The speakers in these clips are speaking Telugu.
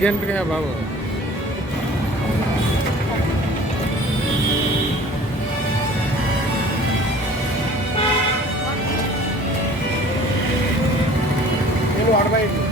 అర్జెంటుగా బాబు నేను వడబైంది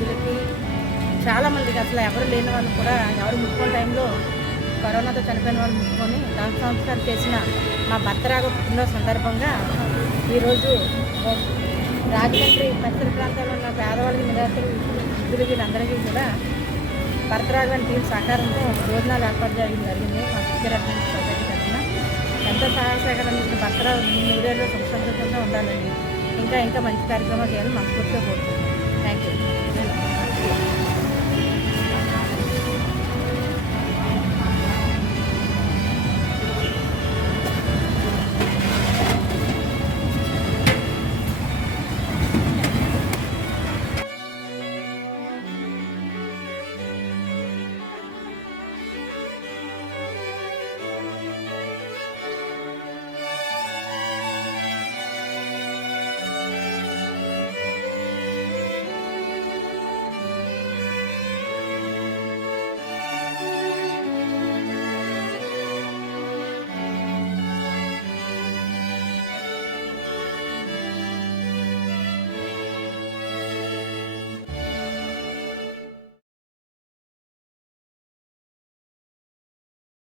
వృద్ధులకి చాలామందికి అసలు ఎవరు లేని వాళ్ళు కూడా ఎవరు ముట్టుకున్న టైంలో కరోనాతో చనిపోయిన వాళ్ళు ముట్టుకొని దాన సంస్కారం చేసిన మా భర్తరాగ పుట్టినరోజు సందర్భంగా ఈరోజు రాజమండ్రి పరిసర ప్రాంతాల్లో ఉన్న పేదవాళ్ళకి నిరాశలు వృద్ధులు వీళ్ళందరికీ కూడా భర్తరాగం టీం సహకారంతో భోజనాలు ఏర్పాటు చేయడం జరిగింది. మా సుఖీరత్న సొసైటీ తరఫున ఎంత సహాయ సేకరణ అందించిన భర్తరావు నూరేళ్ళు సుఖ సంతోషంగా ఉండాలండి ఇంకా ఇంకా మంచి కార్యక్రమాలు చేయాలని మనస్ఫూర్తిగా కోరుతున్నాను